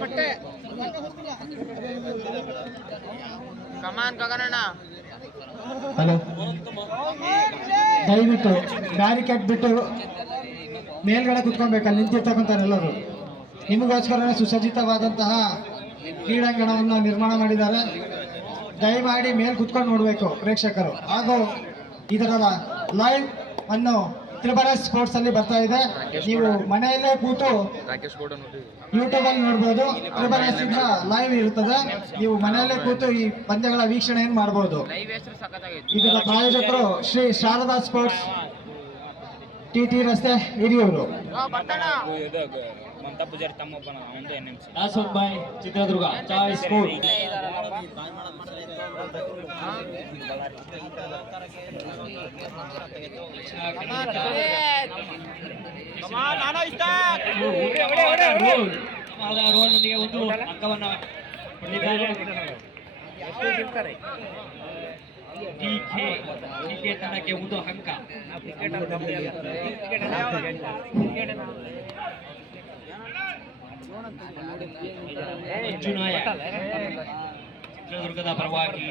ಪಟ್ಟೆ ಕಮಾನ್ ಗಗನಣ್ಣ. ಹಲೋ, ದಯವಿಟ್ಟು ಬ್ಯಾರಿಕೇಡ್ ಬಿಟ್ಟು ಮೇಲ್ಗಡೆ ಕುತ್ಕೊಬೇಕಲ್ಲಿ ನಿಂತಿರ್ತಕ್ಕಂಥವ್ರು ಎಲ್ಲರೂ. ನಿಮಗೋಸ್ಕರನೇ ಸುಸಜ್ಜಿತವಾದಂತಹ ಕ್ರೀಡಾಂಗಣವನ್ನು ನಿರ್ಮಾಣ ಮಾಡಿದ್ದಾರೆ. ದಯಮಾಡಿ ಮೇಲ್ ಕುತ್ಕೊಂಡು ನೋಡಬೇಕು ಪ್ರೇಕ್ಷಕರು. ಹಾಗೂ ಇದರ ಲೈವ್ ಅನ್ನು ತ್ರಿಬಲ್ ಸ್ಪೋರ್ಟ್ಸ್ ಅಲ್ಲಿ ಬರ್ತಾ ಇದೆ. ನೀವು ಮನೆಯಲ್ಲೇ ಕೂತು ಯೂಟ್ಯೂಬ್ ಅಲ್ಲಿ ನೋಡ್ಬೋದು. ತ್ರಿಬಲ್ ಎಸ್ ಇಂದ ಲೈವ್ ಇರುತ್ತದೆ. ನೀವು ಮನೆಯಲ್ಲೇ ಕೂತು ಈ ಪಂದ್ಯಗಳ ವೀಕ್ಷಣೆಯನ್ನು ಮಾಡಬಹುದು. ಇದರ ಪ್ರಾಯೋಜಕರು ಶ್ರೀ ಶಾರದಾ ಸ್ಪೋರ್ಟ್ಸ್, ಟಿಟಿ ರಸ್ತೆ, ಹಿರಿಯೂರು. ಚಿತ್ರದುರ್ಗ ಚಾಯ್ ಸ್ಕೂಲ್. ರೋಲ್ನೊಂದಿಗೆ ಒಂದು ಅಂಕವನ್ನು ಪಡೆದಿದ್ದಾರೆ. ಟಿಕೆ ತಂಡಕ್ಕೆ ಒಂದು ಅಂಕ. ಮಂಜು ನಾಯಕ್ ಚಿತ್ರದುರ್ಗದ ಪರವಾಗಿ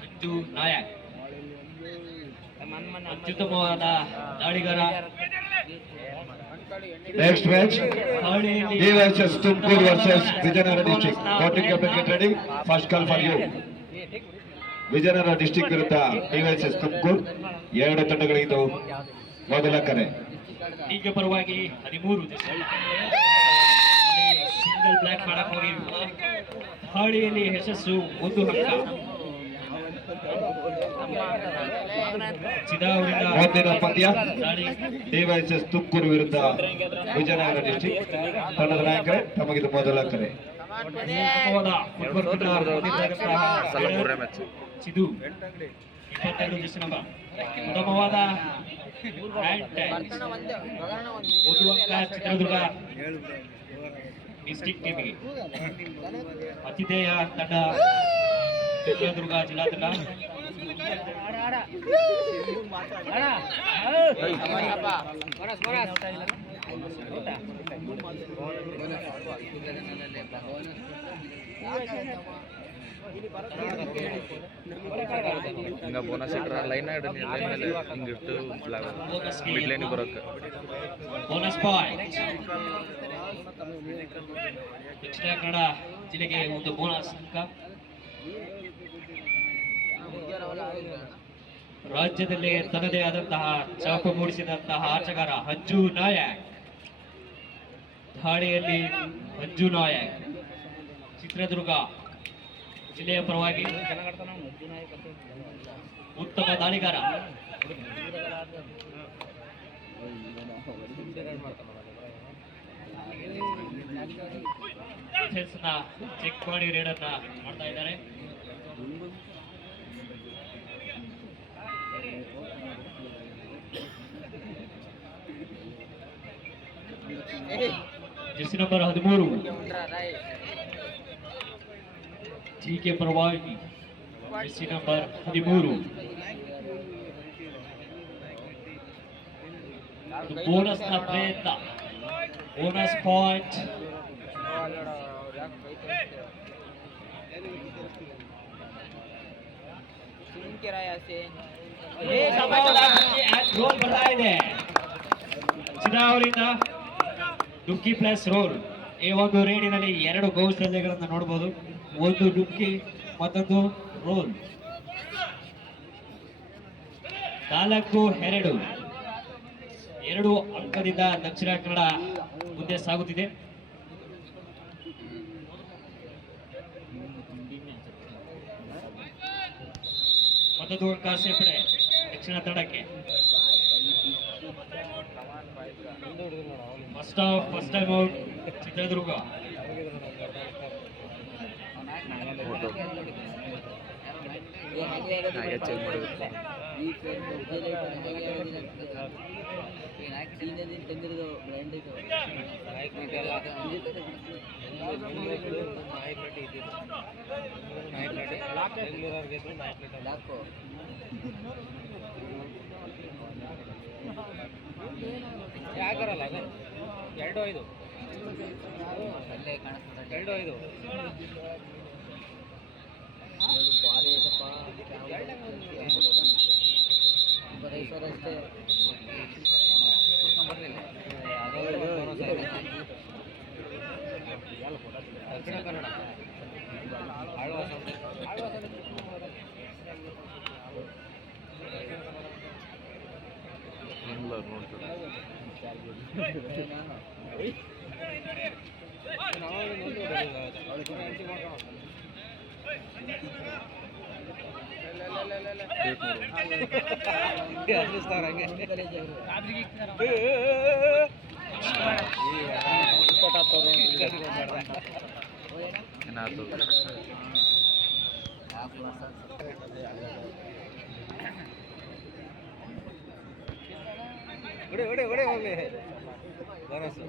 ಮಂಜು ನಾಯಕ್ ಅತ್ಯುತ್ತಮವಾದ ದಾಳಿಗಾರ. Next match, DYHS Tumkur versus Vijayanagara district. Voting captain get ready. First call for you. Vijayanagara district ವಿರುದ್ಧ DYHS ತುಮಕೂರು. ಎರಡು ತಂಡಗಳಿದ್ದು ಮೊದಲ ಕರೆ. ಈಗ ಪರವಾಗಿ 13 ಸಿಂಗಲ್ ಬ್ಲಾಕ್ ಮಾಡಕ್ ಹೋಗಿ ದಾಳಿಯಲ್ಲಿ ಯಶಸ್ಸು, ಒಂದು ಅಂಕ. ಮುಂದಿನ ಪಂದ್ಯ DYHS ತುಮಕೂರು ವಿರುದ್ಧ ವಿಜಯನಗರ ಡಿಸ್ಟ್ರಿಕ್ಟ್ ತಂಡದ ನಾಯಕರೇ, ತಮಗಿದು ಮೊದಲ ಕರೆ. ಚಿದು 22 ದಿಸೆಂಬ ಉತ್ತಮವಾದ ಒಂದು ಅಂಕ ಚಿತ್ರದುರ್ಗ ಡಿಸ್ಟ್ರಿಕ್ಟ್ ಟೀಮಿಗೆ. ಅತಿಥೇಯ ತಂಡ ಚಿತ್ರದುರ್ಗ ಜಿಲ್ಲಾ ತಂಡ. ಹಿಂಗ ಬೋನಸ್ ಇಟ್ರ ಲೈನ್ ಹಿಂಗಿಟ್ಟು ಮಿಡ್ ಲೈನ್ ಬರೋಕೆ ಬೋನಸ್ ಪಾಯಿಂಟ್. ದಕ್ಷಿಣ ಕನ್ನಡ ಜಿಲ್ಲೆಗೆ ಒಂದು ಬೋನಸ್ ಅಂಕ. ರಾಜ್ಯದಲ್ಲಿ ತನ್ನದೇ ಆದಂತಹ ಛಾಪು ಮೂಡಿಸಿದಂತಹ ಆಟಗಾರ ಮಂಜು ನಾಯಕ್. ದಾಳಿಯಲ್ಲಿ ಮಂಜು ನಾಯಕ್ ಚಿತ್ರದುರ್ಗ ಜಿಲ್ಲೆಯ ಪರವಾಗಿ ಉತ್ತಮ ದಾಳಿಗಾರ. ಚೆಕ್ ಮಾಡಿ ರೇಡ್ ಅನ್ನ ಮಾಡ್ತಾ ಇದ್ದಾರೆ. ಜೆರ್ಸಿ ನಂಬರ್ 13 ಟಿಕೆ ಪರವಾಗಿ ಜೆರ್ಸಿ ನಂಬರ್ 13 ಬೋನಸ್ ನ ಪ್ರಯತ್ನ. Bonus point. ರೋಲ್ ಬರ್ತಾ ಇದೆ ಚಿದಾವರಿಂದ. ಡುಕ್ಕಿ ಪ್ಲಸ್ ರೋಲ್. ಈ ಒಂದು ರೇಡಿನಲ್ಲಿ ಎರಡು ಕೌಶಲ್ಯಗಳನ್ನು ನೋಡಬಹುದು. ಒಂದು ಡುಕ್ಕಿ, ಮತ್ತೊಂದು ರೋಲ್. 4-2 2 ಅಂಕದಿಂದ ದಕ್ಷಿಣ ಕನ್ನಡ ಮುಂದೆ ಸಾಗುತ್ತಿದೆ. ಮತ್ತೊಂದು ಅಂಕ ಸೇರ್ಪಡೆ ದಕ್ಷಿಣ ತಂಡಕ್ಕೆ. First time out Chitradurga. ಹಾಗೆ ಚೇಂಜ್ ಮಾಡಬೇಕು. ಯಾಕರಲ್ಲ ಅದು 2-5 2-5 ದಕ್ಷಿಣ ಕನ್ನಡ ಇಲ್ಲ ನೋಡ್ತಾರೆ. ಏನಾಯ್ತು ಒಡೆ ಹೋಗ್ಲಿ ಬರಸು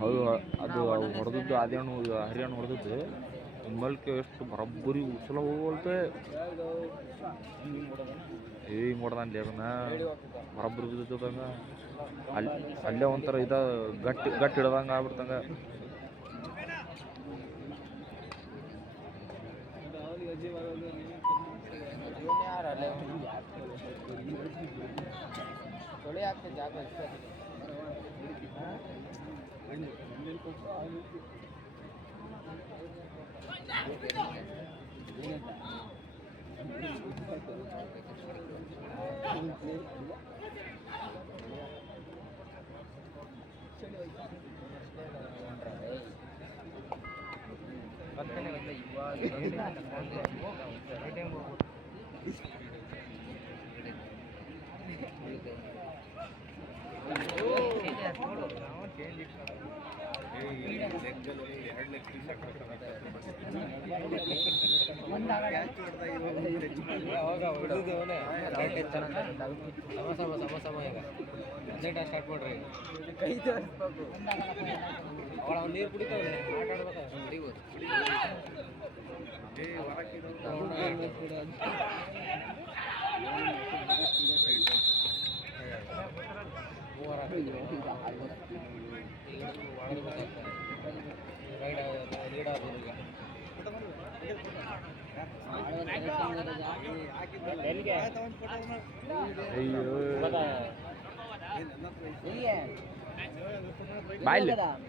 ಹೌದು, ಅದು ಹೊಡೆದದ್ದು ಆದ್ಯಾಣು ಹರಿಯಾಣ ಹೊಡೆದದ್ದು ಮಲ್ಕೆ ಎಷ್ಟು ಬರೋಬ್ಬರಿ ಉಸಲ ಹೋಗಲ್ತೆ. ಹಿಂಗೆ ಹೊಡೆದಾನ್ಲಿ ಅದನ್ನ ಬರೋಬ್ಬರಿ ಬಿದ್ದದಂಗ ಅಲ್ಲೇ ಒಂಥರ ಗಟ್ಟಿ ಹಿಡ್ದಂಗೆ ಆಗ್ಬಿಡ್ತಂಗ. ಸ್ಟಾರ್ಟ್ ಮಾಡ್ರಿ ಅವಳ ನೀರು ಕುಡಿತಾವೆ ಆಟ ಆಡ್ಬೇಕು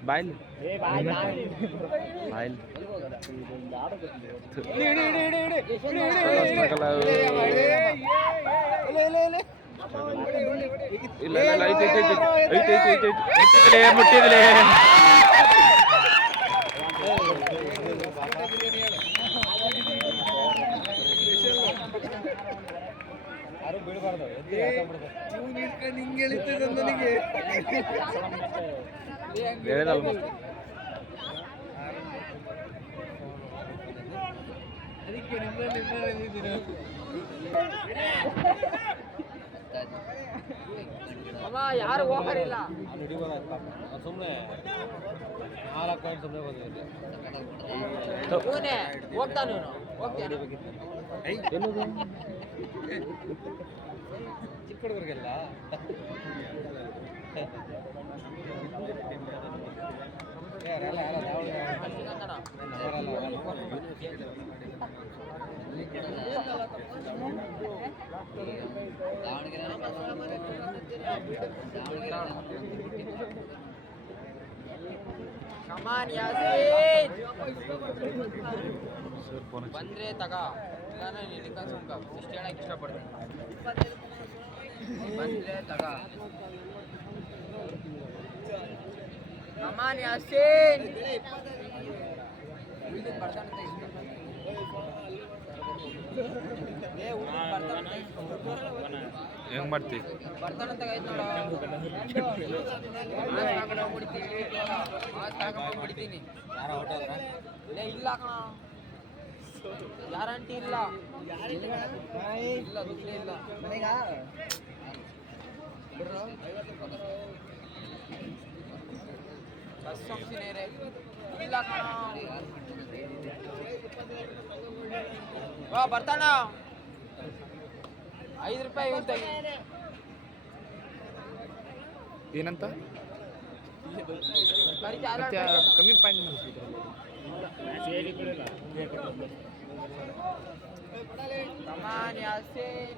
ಬಾಯ್ಲಿ ಇಲ್ಲ ಐತೆ ಮುಟ್ಟಿದ್ಲೆ. ಯಾರು ಬೀಳ್ಬಾರ್ದು ಹೇಳಿದಲ್ಲ ಮಸ್ತ್. ಯಾರು ಹೋಗರಿಲ್ಲ ಸುಮ್ಮನೆ 4 ಪಾಯಿಂಟ್ ಸುಮ್ಮನೆ ಬಂದಿದೆ ಹೋಗ್ತಾನೆ ಚಿಕ್ಕ ಹುಡುಗರಿಗೆಲ್ಲ ಬಂದ್ರೆ ತಗ ನಾನು ನಿನಗೆ ಸುಮ್ಕ ಇಷ್ಟು ಹೇಳಕ್ಕೆ ಇಷ್ಟಪಡ್ತೀನಿ. ಬಂದ್ರೆ ತಗ ಕಮಾನ್ ಯಾಸೀನ್ ಬರ್ತಾನಂತ ಹೆಂಗ್ ಮಾಡ್ತಿ ಬರ್ತಾನಂತ ಆಯ್ತು ನೋಡ್ಬಿಡ್ತೀನಿ ಇಲ್ಲ ಕಣ ಗ್ಯಾರಂಟಿ ಇಲ್ಲ ಇಲ್ಲ ದುಡ್ಡೇ ಇಲ್ಲ ಇಲ್ಲ ಕಣ ಬರ್ತಾನ 5 ರೂಪಾಯಿ ಇವತ್ತಾಗಿ ಏನಂತ ಬರೀ ಮತ್ತೆ ಕಮ್ಮಿ ಪಾಯಿಂಟ್ ಕಮಾನ್ ಯಾಸೀನ್